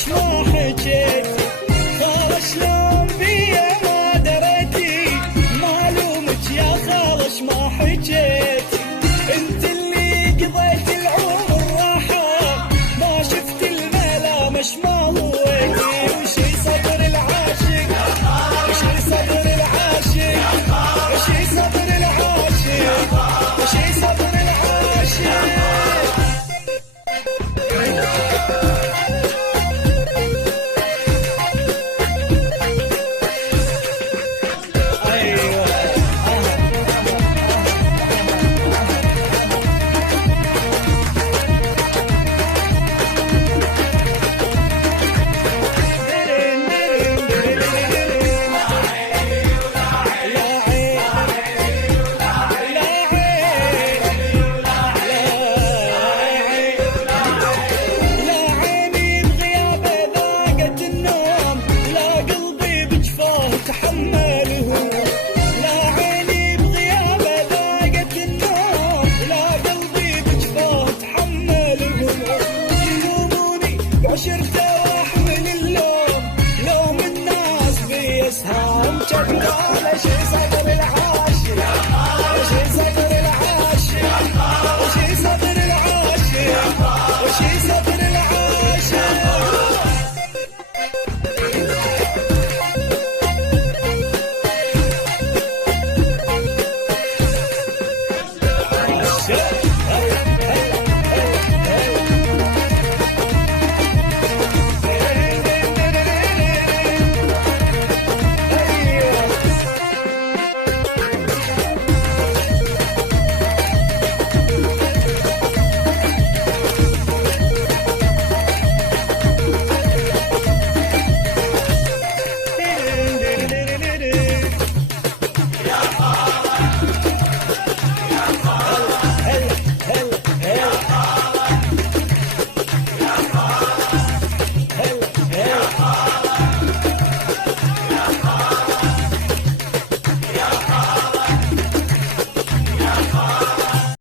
ليش ما حكيتي؟ خالة شلون بيا ما دريتي؟ ما لومك يا خالة اش ما حكيتي. انت اللي قضيت العمر راحة، ما شفت الملامش ما هويتي. وشي صدر العاشق، وشي صدر العاشق، وشي صدر العاشق، وشي صدر العاشق. عشرته واحمل اللوم، لوم الناس بيسهام جدال. شي صدر العاشق، وشي صدر العاشق، وشي صدر العاشق، وشي صدر